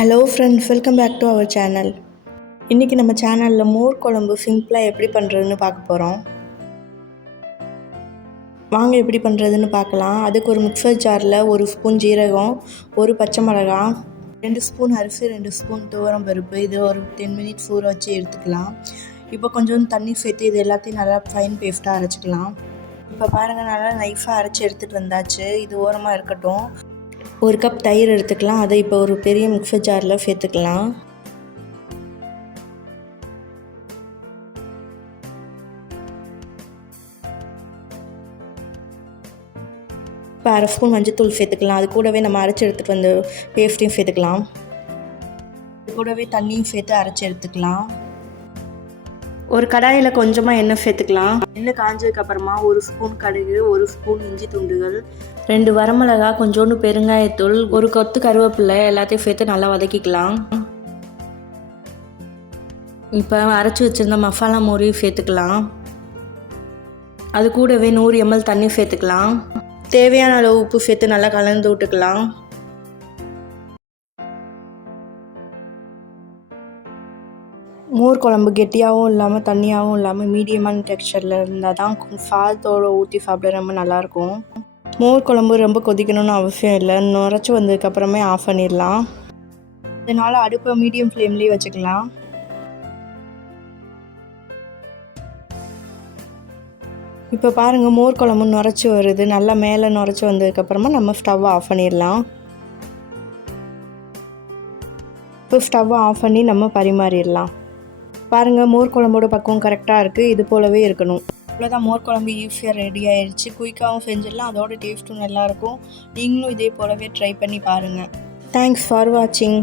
Hello friends, welcome back to our channel. இன்றைக்கி நம்ம சேனலில் மோர் குழம்பு சிம்பிளாக எப்படி பண்ணுறதுன்னு பார்க்க போகிறோம். வாங்க எப்படி பண்ணுறதுன்னு பார்க்கலாம். அதுக்கு ஒரு மிக்சர் ஜாரில் 1 ஸ்பூன் ஜீரகம், 1 பச்சை மிளகா, 2 ஸ்பூன் அரிசி, 2 ஸ்பூன் துவரம் பருப்பு, இது ஒரு 10 மினிட்ஸ் ஊற வச்சு எடுத்துக்கலாம். இப்போ கொஞ்சம் தண்ணி சேர்த்து இது எல்லாத்தையும் நல்லா ஃபைன் பேஸ்ட்டாக அரைச்சிக்கலாம். இப்போ பாருங்கள், நல்லா நைஃபாக அரைச்சி எடுத்துகிட்டு வந்தாச்சு. இது ஓரமாக இருக்கட்டும். 1 கப் தயிர் எடுத்துக்கலாம். அதை இப்போ ஒரு பெரிய மிக்சர் ஜாரில் சேர்த்துக்கலாம். இப்போ 1/2 ஸ்பூன் மஞ்சத்தூள் சேர்த்துக்கலாம். அது கூடவே நம்ம அரைச்சி எடுத்துகிட்டு வந்து பேஸ்ட்டையும் சேர்த்துக்கலாம். அது கூடவே தண்ணியும் சேர்த்து அரைச்சி எடுத்துக்கலாம். ஒரு கடாயில் கொஞ்சமாக எண்ணெய் சேர்த்துக்கலாம். எண்ணெய் காஞ்சதுக்கப்புறமா 1 ஸ்பூன் கடுகு, 1 ஸ்பூன் இஞ்சி துண்டுகள், 2 வரமிளகா, கொஞ்சோண்டு பெருங்காயத்தூள், 1 கொத்து கருவேப்பிலை எல்லாத்தையும் சேர்த்து நல்லா வதக்கிக்கலாம். இப்போ அரைச்சி வச்சுருந்த மசாலா மோரையும் சேர்த்துக்கலாம். அது கூடவே 100 ml தண்ணி சேர்த்துக்கலாம். தேவையான அளவு உப்பு சேர்த்து நல்லா கலந்து விட்டுக்கலாம். மோர் குழம்பு கெட்டியாகவும் இல்லாமல் தண்ணியாகவும் இல்லாமல் மீடியமான டெக்ஸ்சரில் இருந்தால் தான் சாதத்தோடு ஊற்றி சாப்பிட ரொம்ப நல்லாயிருக்கும். மோர் குழம்பு ரொம்ப கொதிக்கணும்னு அவசியம் இல்லை. நுரைச்சி வந்ததுக்கப்புறமே ஆஃப் பண்ணிடலாம். இதனால் அடுப்பை மீடியம் ஃப்ளேம்லேயே வச்சுக்கலாம். இப்போ பாருங்கள், மோர் குழம்பு நுரைச்சி வருது. நல்லா மேலே நுரைச்சி வந்ததுக்கப்புறமா நம்ம ஸ்டவ்வை ஆஃப் பண்ணிடலாம். இப்போ ஸ்டவ்வை ஆஃப் பண்ணி நம்ம பரிமாறிடலாம். பாருங்கள், மோர் குழம்போட பக்குவம் கரெக்டாக இருக்குது. இது போலவே இருக்கணும். அவ்வளோதான், மோர் குழம்பு ஈஸியாக ரெடி ஆயிடுச்சு. குயிக்காகவும் செஞ்சிடலாம். அதோட டேஸ்ட்டும் நல்லாயிருக்கும். நீங்களும் இதே போலவே ட்ரை பண்ணி பாருங்கள். தேங்க்ஸ் ஃபார் வாட்சிங்.